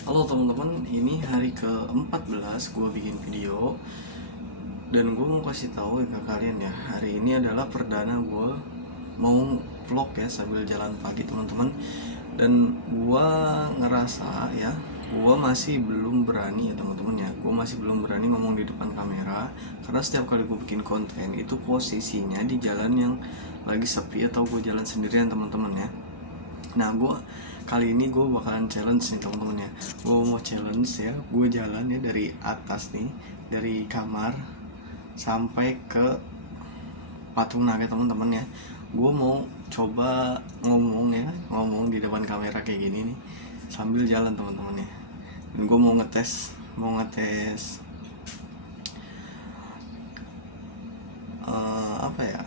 Halo teman-teman, ini hari ke-14 gue bikin video. Dan gue mau kasih tahu ke kalian ya, hari ini adalah perdana gue mau vlog ya sambil jalan pagi teman-teman. Dan gue ngerasa ya, gue masih belum berani ya teman-teman ya. Gue masih belum berani ngomong di depan kamera. Karena setiap kali gue bikin konten itu posisinya di jalan yang lagi sepi atau gue jalan sendirian teman-teman ya. Nah, kali ini gue bakalan challenge nih teman-teman ya. Gue mau challenge ya, gue jalan ya dari atas nih, dari kamar sampai ke Patung Naga teman-teman ya. Gue mau coba ngomong di depan kamera kayak gini nih, sambil jalan teman-teman ya. Dan gue mau ngetes apa ya?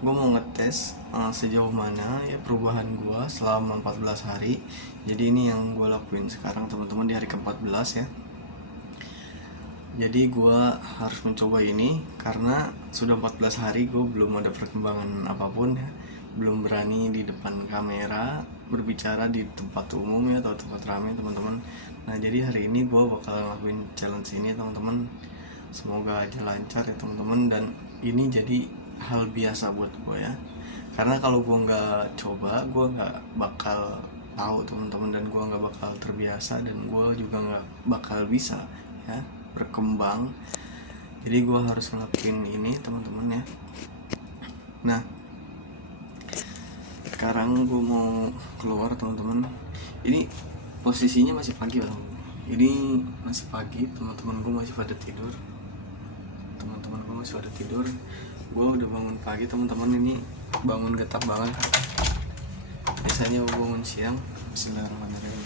Gue mau ngetes sejauh mana ya perubahan gue selama 14 hari. Jadi ini yang gue lakuin sekarang teman-teman di hari ke-14 ya. Jadi gue harus mencoba ini karena sudah 14 hari gue belum ada perkembangan apapun ya. Belum berani di depan kamera berbicara di tempat umum ya atau tempat ramai teman-teman. Nah jadi hari ini gue bakal ngelakuin challenge ini teman-teman. Semoga aja lancar ya teman-teman, dan ini jadi hal biasa buat gue ya. Karena kalau gue nggak coba, gue nggak bakal tahu teman-teman, dan gue nggak bakal terbiasa, dan gue juga nggak bakal bisa ya berkembang. Jadi gue harus ngelakuin ini teman-teman ya. Nah sekarang gue mau keluar teman-teman. Ini posisinya masih pagi bang. Ini masih pagi, teman-teman gue masih pada tidur. Gue udah bangun pagi teman-teman. Ini bangun getah banget. Biasanya gue bangun siang. Bismillahirrahmanirrahim.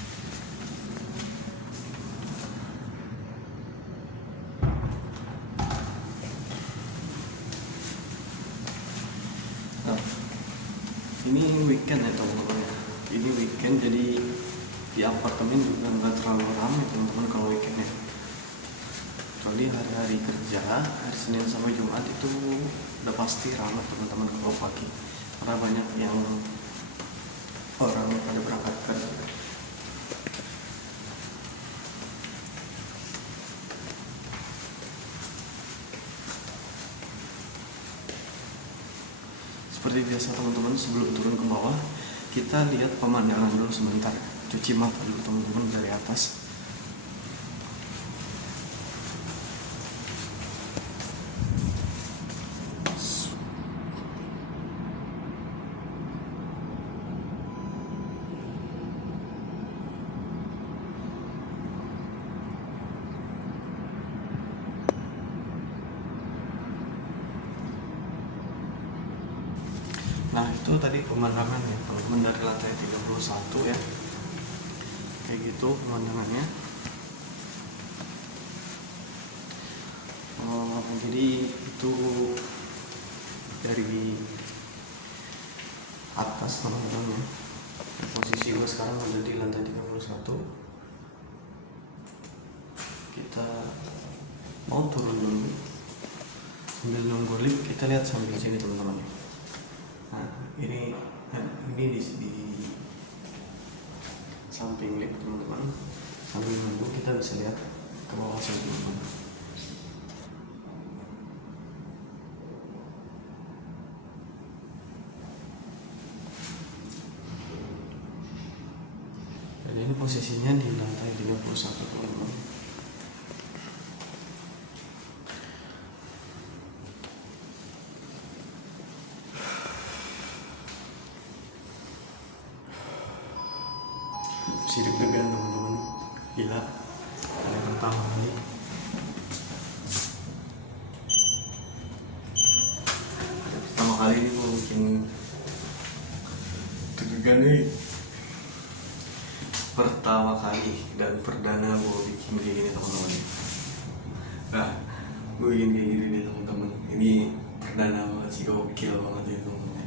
Nah, ini weekend ya teman-teman. Ini weekend, jadi di apartemen juga nggak terlalu ramai teman-teman kalau weekend ya. Kecuali hari-hari kerja, hari Senin sampai Jumat itu udah pasti ramai teman-teman kalau pagi, karena banyak yang orang pada berangkat kerja. Seperti biasa teman-teman, sebelum turun ke bawah kita lihat pemandangan dulu sebentar, cuci mata dulu teman-teman dari atas. Nah itu tadi pemandangan ya teman-teman dari lantai 31 ya, kayak gitu pemandangannya. Jadi itu dari atas teman-teman ya. Posisi gue sekarang ada di lantai 31. Kita mau turun dulu sambil nunggu lift, kita lihat sambil sini teman-teman. Nah ini di samping lift teman-teman, sambil nunggu kita bisa lihat ke bawah teman-teman. Dan ini posisinya di lantai 31 teman-teman. Masih deg-degan teman-teman, gila, hari pertama kali. Pertama kali ini gue bikin deg-degan nih. Pertama kali dan perdana gue bikin kayak gini teman-teman. Nah gue bikin kayak gini nih teman-teman. Ini perdana banget sih, gokil banget ya teman-teman.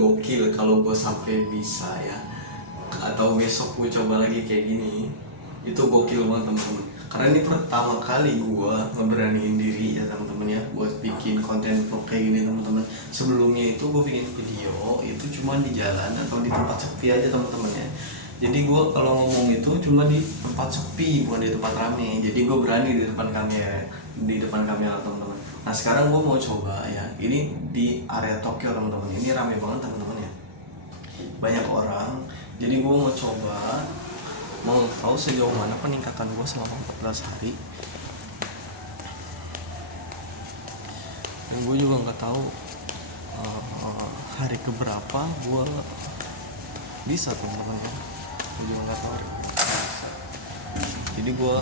Gokil kalau gue sampai bisa ya, atau besok gue coba lagi kayak gini, itu gokil banget teman-teman. Karena ini pertama kali gue ngeberaniin diri ya teman-teman ya, buat bikin konten vlog kayak gini teman-teman. Sebelumnya itu gue bikin video itu cuma di jalan atau di tempat sepi aja teman-teman ya. Jadi gue kalau ngomong itu cuma di tempat sepi, bukan di tempat rame. Jadi gue berani di depan kamera teman-teman. Nah sekarang gue mau coba ya, ini di area Tokyo teman-teman. Ini rame banget teman-teman ya, banyak orang. Jadi gue mau coba, mau tahu sejauh mana peningkatan gue selama 14 hari. Dan gue juga nggak tahu hari keberapa gue bisa teman-teman ya. Gue juga nggak tahu hari keberapa bisa. Jadi gue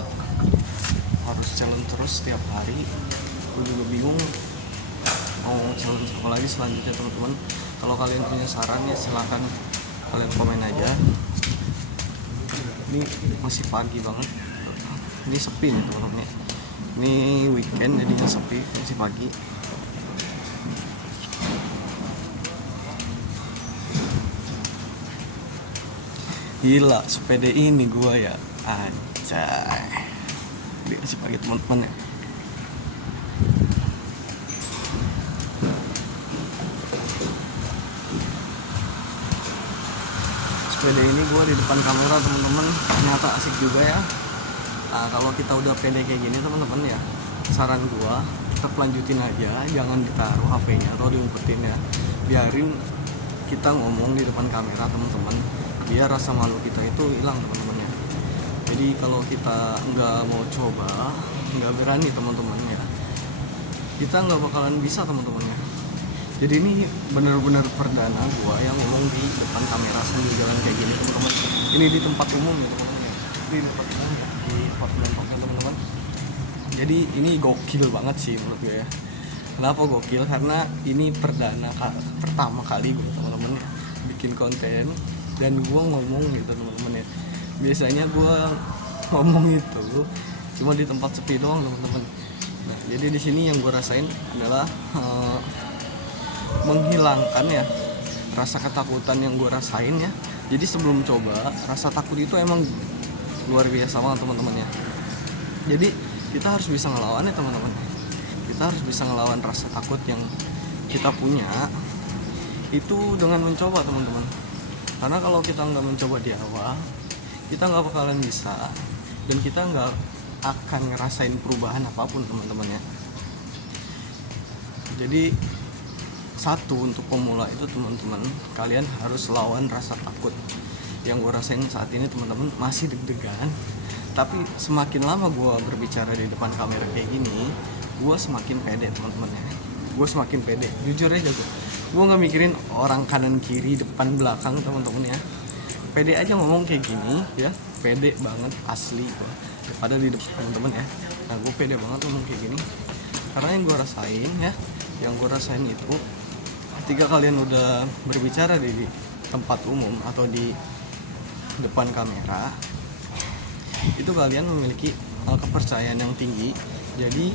harus challenge terus setiap hari. Gue juga bingung mau challenge apa lagi selanjutnya teman-teman. Kalau kalian punya saran ya silahkan kalian komen aja. Ini masih pagi banget, ini sepi nih teman-teman ya. Ini weekend jadinya sepi, masih pagi. Gila, sepeda ini gua ya, anjay. Dikasih pagi teman-teman ya. Sepeda ini gue di depan kamera teman-teman, ternyata asik juga ya. Nah kalau kita udah pede kayak gini teman-teman ya, saran gue tetap lanjutin aja, jangan ditaruh HP-nya atau diumpetin ya. Biarin kita ngomong di depan kamera teman-teman, biar rasa malu kita itu hilang teman-teman ya. Jadi kalau kita nggak mau coba, nggak berani teman-teman ya, kita nggak bakalan bisa teman-teman ya. Jadi ini benar-benar perdana gua yang ngomong di depan kamera sambil jalan kayak gini teman-teman. Ini di tempat umum ya teman-teman ya. Di tempat umum ya, di apartemen teman-teman. Jadi ini gokil banget sih menurut gue ya. Kenapa gokil? Karena ini pertama kali gue teman-teman ya bikin konten dan gua ngomong gitu teman-teman ya. Biasanya gua ngomong itu cuma di tempat sepi doang teman-teman. Nah, jadi di sini yang gua rasain adalah menghilangkan ya rasa ketakutan yang gue rasain ya. Jadi sebelum coba, rasa takut itu emang luar biasa banget teman-teman ya. Jadi kita harus bisa ngelawan ya teman-teman. Kita harus bisa ngelawan rasa takut yang kita punya itu dengan mencoba teman-teman. Karena kalau kita nggak mencoba di awal, kita nggak bakalan bisa dan kita nggak akan ngerasain perubahan apapun teman-teman ya. Jadi satu, untuk pemula itu teman-teman, kalian harus lawan rasa takut yang gue rasain saat ini teman-teman. Masih deg-degan, tapi semakin lama gue berbicara di depan kamera kayak gini, gue semakin pede teman-teman ya. Gue semakin pede, jujur aja gue nggak mikirin orang kanan kiri depan belakang teman-teman ya. Pede aja ngomong kayak gini ya, pede banget asli gue daripada di depan teman-teman ya. Nah gue pede banget ngomong kayak gini karena yang gue rasain ya, yang gue rasain itu ketika kalian udah berbicara di tempat umum atau di depan kamera, itu kalian memiliki kepercayaan yang tinggi. Jadi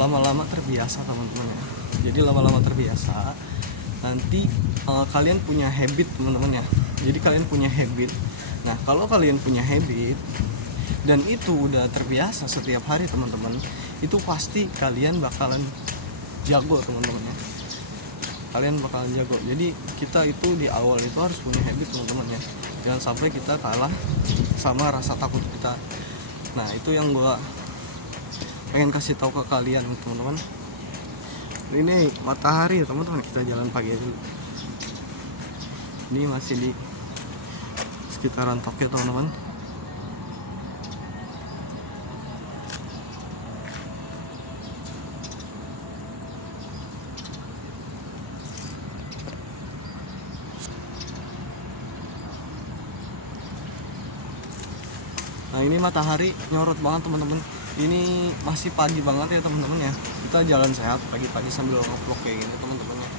lama-lama terbiasa teman-teman ya. Jadi lama-lama terbiasa, nanti kalian punya habit teman-teman ya. Jadi kalian punya habit. Nah kalau kalian punya habit dan itu udah terbiasa setiap hari teman-teman, itu pasti kalian bakalan jago teman-teman ya. Kalian bakalan jago. Jadi kita itu di awal itu harus punya habit teman-teman ya. Jangan sampai kita kalah sama rasa takut kita. Nah itu yang gua pengen kasih tahu ke kalian teman-teman. Ini matahari ya teman-teman, kita jalan pagi dulu. Ini masih di sekitaran Tokyo teman-teman. Nah ini matahari nyorot banget teman-teman. Ini masih pagi banget ya teman-teman ya. Kita jalan sehat pagi-pagi sambil nge-vlog kayak gini teman-teman ya.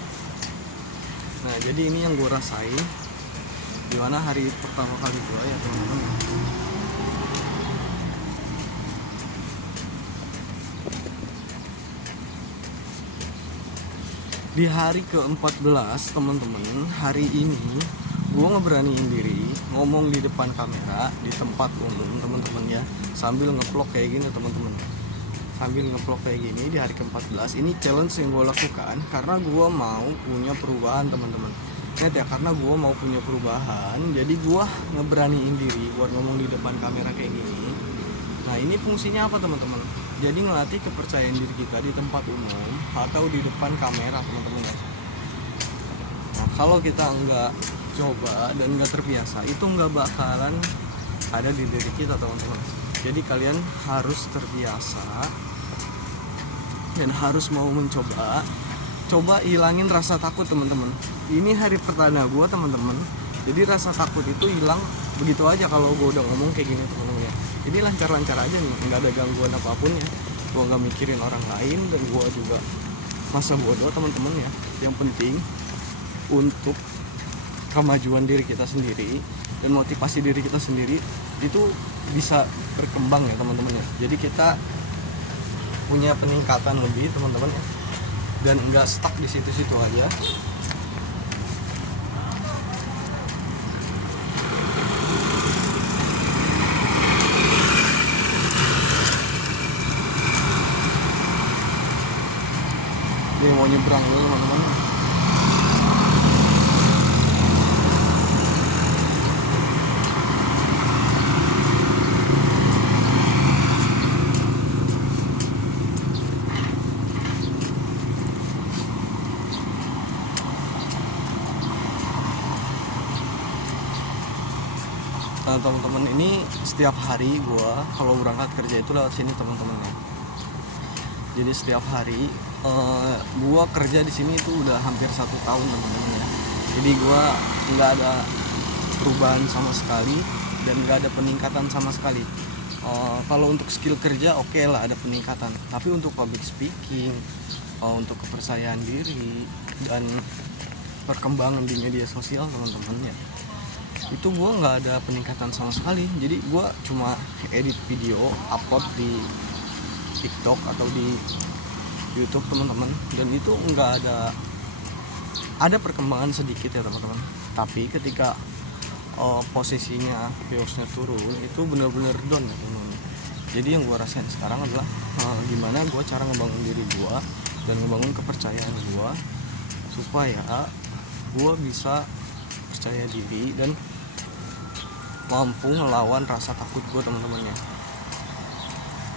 Nah jadi ini yang gue rasain dimana hari pertama kali gue ya teman-teman. Di hari ke-14 teman-teman, hari ini gue ngeberaniin diri ngomong di depan kamera di tempat umum teman-teman ya, sambil nge-vlog kayak gini teman-teman. Sambil nge-vlog kayak gini di hari ke-14. Ini challenge yang gue lakukan karena gue mau punya perubahan teman-teman. Net ya, karena gue mau punya perubahan, jadi gue ngeberaniin diri buat ngomong di depan kamera kayak gini. Nah ini fungsinya apa teman-teman? Jadi ngelatih kepercayaan diri kita di tempat umum atau di depan kamera teman-teman ya. Nah kalau kita nggak coba dan nggak terbiasa, itu nggak bakalan ada di diri kita teman-teman. Jadi kalian harus terbiasa dan harus mau mencoba. Coba hilangin rasa takut teman-teman. Ini hari pertama gue teman-teman, jadi rasa takut itu hilang begitu aja kalau gue udah ngomong kayak gini teman-teman ya. Jadi lancar-lancar aja, nggak ada gangguan apapun ya. Gue nggak mikirin orang lain dan gue juga masa bodoh teman-teman ya. Yang penting untuk kemajuan diri kita sendiri dan motivasi diri kita sendiri itu bisa berkembang ya teman-teman ya. Jadi kita punya peningkatan lebih teman-teman ya, dan nggak stuck di situ-situ aja. Ini mau nyebrang dulu teman-teman. Nah teman-teman, ini setiap hari gue kalau berangkat kerja itu lewat sini teman-teman ya. Jadi setiap hari gue kerja di sini itu udah hampir 1 tahun teman-teman ya. Jadi gue nggak ada perubahan sama sekali dan nggak ada peningkatan sama sekali. Kalau untuk skill kerja oke lah ada peningkatan, tapi untuk public speaking, untuk kepercayaan diri dan perkembangan di media sosial teman-teman ya, itu gue nggak ada peningkatan sama sekali. Jadi gue cuma edit video, upload di TikTok atau di YouTube teman-teman, dan itu nggak ada perkembangan sedikit ya teman-teman. Tapi ketika posisinya viewsnya turun, itu benar-benar down ya teman-teman. Jadi yang gue rasain sekarang adalah gimana gue cara ngebangun diri gue dan ngebangun kepercayaan gue supaya gue bisa percaya diri dan mampu ngelawan rasa takut gue teman-teman ya.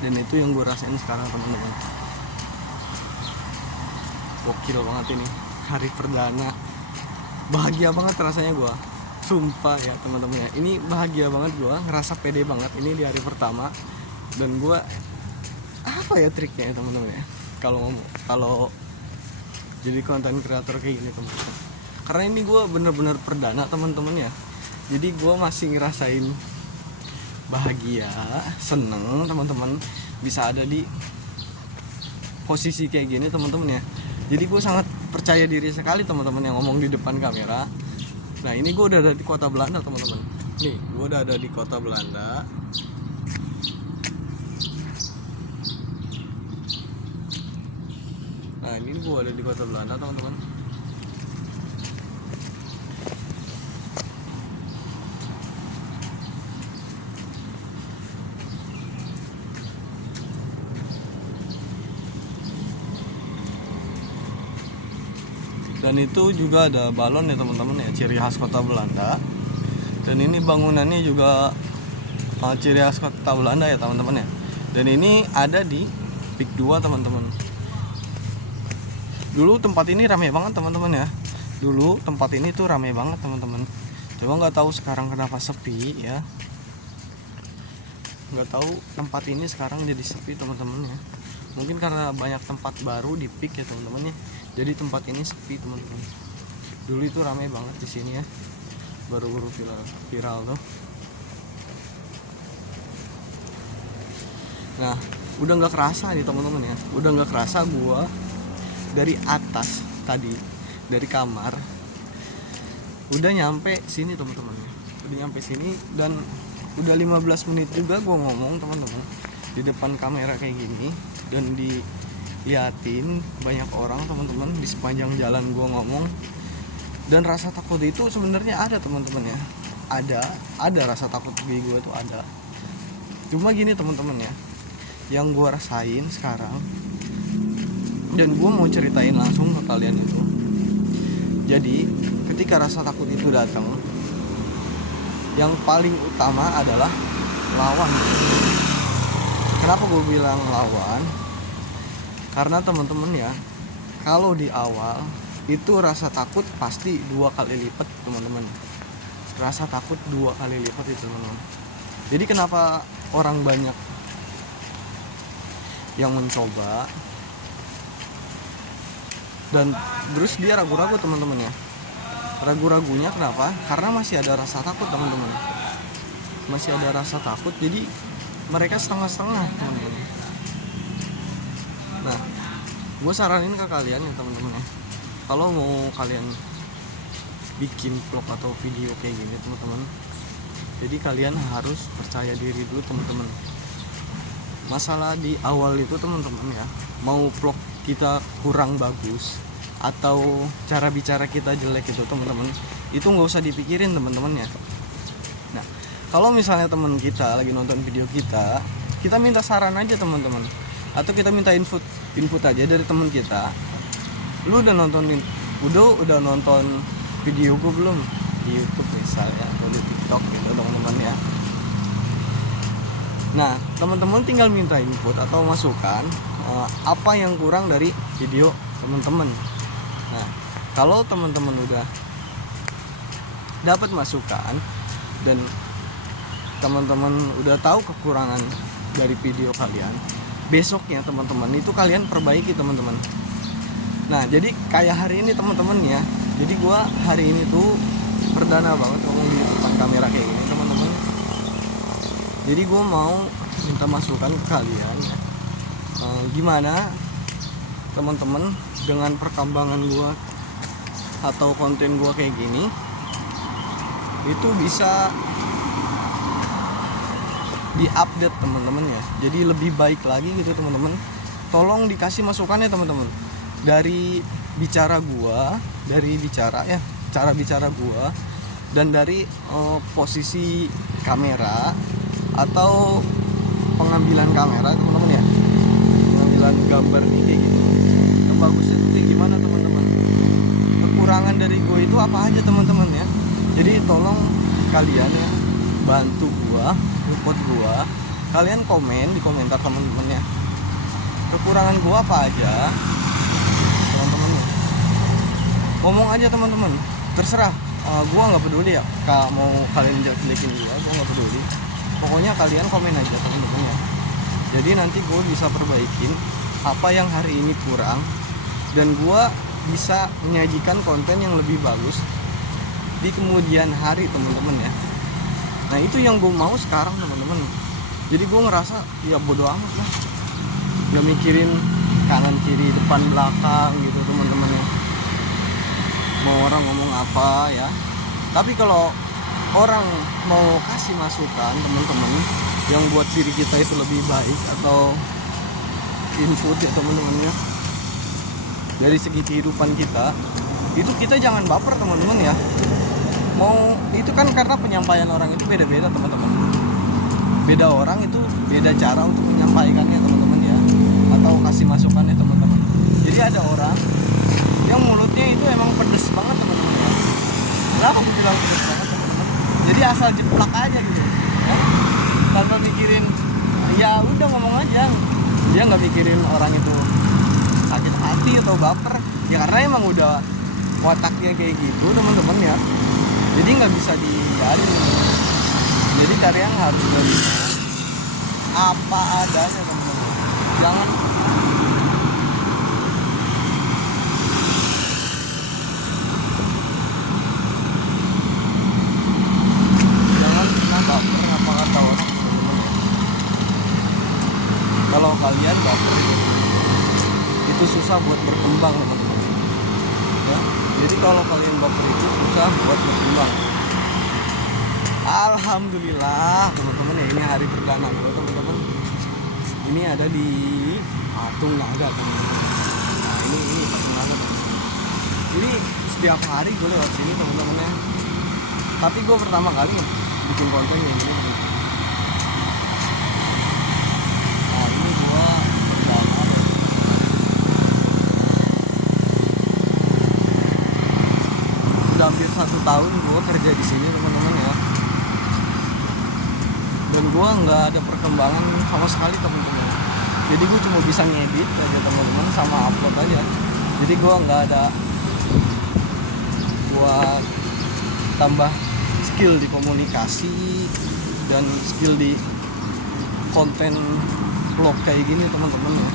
Dan itu yang gue rasain sekarang teman-teman. Gokil banget ini, hari perdana, bahagia banget rasanya gue, sumpah ya teman-teman ya. Ini bahagia banget gue, ngerasa pede banget ini di hari pertama. Dan gue apa ya triknya ya teman-teman ya, kalau jadi konten kreator kayak gini teman-teman. Karena ini gue bener-bener perdana teman-teman ya. Jadi gue masih ngerasain bahagia, seneng teman-teman bisa ada di posisi kayak gini teman-teman ya. Jadi gue sangat percaya diri sekali teman-teman yang ngomong di depan kamera. Nah ini gue udah ada di kota Belanda teman-teman. Nih gue udah ada di kota Belanda. Nah ini gue ada di kota Belanda teman-teman. Dan itu juga ada balon ya teman-teman ya, ciri khas kota Belanda. Dan ini bangunannya juga ciri khas kota Belanda ya teman-teman ya. Dan ini ada di Pik 2 teman-teman. Dulu tempat ini ramai banget teman-teman ya. Dulu tempat ini tuh ramai banget teman-teman. Coba nggak tahu sekarang kenapa sepi ya. Nggak tahu tempat ini sekarang jadi sepi teman-teman ya. Mungkin karena banyak tempat baru di Pik ya teman-teman ya. Jadi tempat ini sepi teman-teman. Dulu itu ramai banget di sini ya. Baru-baru viral tuh. Nah, udah nggak kerasa nih teman-teman ya. Udah nggak kerasa gua dari atas tadi, dari kamar udah nyampe sini teman-teman. Udah nyampe sini dan udah 15 menit juga gua ngomong teman-teman di depan kamera kayak gini, dan diliatin banyak orang teman-teman di sepanjang jalan gua ngomong. Dan rasa takut itu sebenarnya ada teman-teman ya, ada rasa takut di gua tuh ada. Cuma gini teman-teman ya, yang gua rasain sekarang dan gua mau ceritain langsung ke kalian itu. Jadi ketika rasa takut itu datang, yang paling utama adalah lawan. Kenapa gue bilang lawan? Karena teman-teman ya, kalau di awal itu rasa takut pasti 2 kali lipat teman-teman. Rasa takut 2 kali lipat itu teman-teman. Jadi kenapa orang banyak yang mencoba dan terus dia ragu-ragu teman-teman ya. Ragu-ragunya kenapa? Karena masih ada rasa takut teman-teman. Masih ada rasa takut, jadi mereka setengah-setengah teman-teman. Nah, gue saranin ke kalian ya teman-teman ya, kalau mau kalian bikin vlog atau video kayak gini teman-teman, jadi kalian harus percaya diri dulu teman-teman. Masalah di awal itu teman-teman ya, mau vlog kita kurang bagus atau cara bicara kita jelek itu teman-teman, itu nggak usah dipikirin teman-teman ya. Nah, kalau misalnya teman kita lagi nonton video kita minta saran aja teman-teman, atau kita minta input aja dari teman kita. Lu udah nonton video gue belum di YouTube misalnya atau di TikTok gitu teman-teman ya. Nah, teman-teman tinggal minta input atau masukan apa yang kurang dari video teman-teman. Nah, kalau teman-teman udah dapat masukan dan teman-teman udah tahu kekurangan dari video kalian, besoknya teman-teman itu kalian perbaiki teman-teman. Nah, jadi kayak hari ini teman-teman ya. Jadi gua hari ini tuh perdana banget ngomong di depan kamera kayak gini teman-teman. Jadi gue mau minta masukan ke kalian ya. Gimana teman-teman dengan perkembangan gue atau konten gue kayak gini itu bisa diupdate teman-teman ya. Jadi lebih baik lagi gitu teman-teman. Tolong dikasih masukannya teman-teman. Dari bicara gue, cara bicara gue, dan dari posisi kamera atau pengambilan kamera teman-teman ya, pengambilan gambar nih kayak gitu, yang bagusnya itu kayak gimana teman-teman, kekurangan dari gue itu apa aja teman-teman ya. Jadi tolong kalian ya bantu gue, support gue, kalian komen di komentar teman-teman ya, kekurangan gue apa aja teman-teman ya. Ngomong aja teman-teman, terserah. Gue nggak peduli ya, mau kalian jelekin gue nggak peduli. Pokoknya kalian komen aja teman-teman ya. Jadi nanti gue bisa perbaikin apa yang hari ini kurang, dan gue bisa menyajikan konten yang lebih bagus di kemudian hari teman-teman ya. Nah itu yang gue mau sekarang teman-teman. Jadi gue ngerasa ya bodo amat lah, nggak mikirin kanan kiri depan belakang gitu teman-teman ya. Mau orang ngomong apa ya, tapi kalau orang mau kasih masukan teman-teman yang buat diri kita itu lebih baik atau input ya teman-teman ya, dari segi kehidupan kita, itu kita jangan baper teman-teman ya. Mau itu kan karena penyampaian orang itu beda-beda teman-teman. Beda orang itu beda cara untuk menyampaikannya teman-teman ya, atau kasih masukannya teman-teman. Jadi ada orang yang mulutnya itu emang pedes banget teman-teman ya. Kenapa aku bilang pedes banget teman-teman? Jadi asal jeplak aja gitu ya, tanpa mikirin, ya udah ngomong aja. Dia nggak mikirin orang itu sakit hati atau baper ya, karena emang udah wataknya kayak gitu teman-teman ya. Jadi nggak bisa diarin. Jadi kalian harus menerima apa adanya teman-teman. Jangan baper apa kata orang teman-teman ya. Kalau kalian baper itu susah buat berkembang teman-teman ya. Jadi kalau kalian baper itu susah buat berkembang. Alhamdulillah teman-teman ya, ini hari perdana gue teman-teman. Ini ada di Patung Naga teman-teman. Nah ini Patung Naga teman-teman. Jadi setiap hari gue lewat sini teman-teman ya. Tapi gue pertama kali bikin konten yang gini teman-teman. Nah ini gue pertama udah hampir tahun gue kerja di sini teman-teman ya, dan gue nggak ada perkembangan sama sekali teman-teman. Jadi gue cuma bisa ngedit aja teman-teman, sama upload aja. Jadi gue nggak ada buat tambah skill di komunikasi dan skill di konten vlog kayak gini teman-teman ya.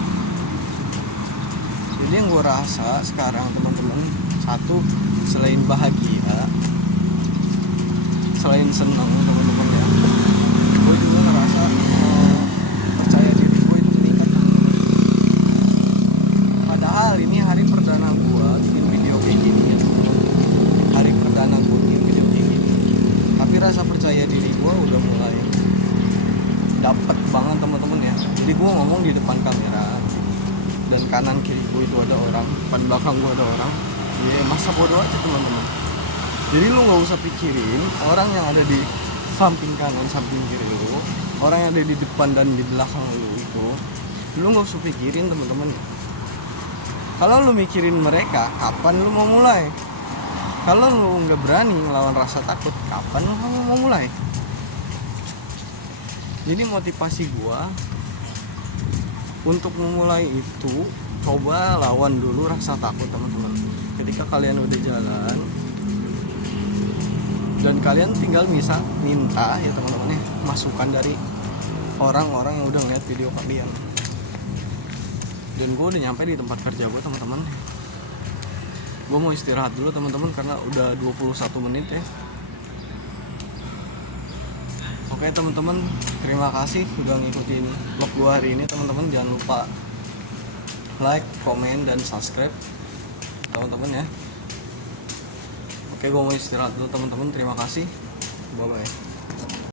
Jadi yang gue rasa sekarang teman-teman, satu, selain bahagia, selain senang teman-teman ya, gue juga ngerasa percaya diri gue itu meningkat teman-teman. Padahal ini hari perdana gue bikin video kayak gini ya, hari perdana gue bikin video kayak gini, tapi rasa percaya diri gue udah mulai dapet banget teman-teman ya. Jadi gue ngomong di depan kamera, dan kanan kiri gue itu ada orang, depan belakang gue ada orang, ya masa bodoh aja teman-teman. Jadi lu nggak usah pikirin orang yang ada di samping kanan samping kiri lu, orang yang ada di depan dan di belakang lu itu, lu nggak usah pikirin teman-teman. Kalau lu mikirin mereka, kapan lu mau mulai? Kalau lu nggak berani ngelawan rasa takut, kapan lu mau mulai? Jadi motivasi gua untuk memulai itu, coba lawan dulu rasa takut teman-teman. Ketika kalian udah jalan dan kalian tinggal bisa minta ya teman-teman ya, masukan dari orang-orang yang udah ngeliat video kalian. Dan gue udah nyampe di tempat kerja gue teman-teman. Gue mau istirahat dulu teman-teman karena udah 21 menit ya. Oke teman-teman, terima kasih sudah ngikutin vlog gue hari ini teman-teman. Jangan lupa like, komen, dan subscribe teman-teman ya. Oke, gue mau istirahat dulu teman-teman. Terima kasih. Bye bye.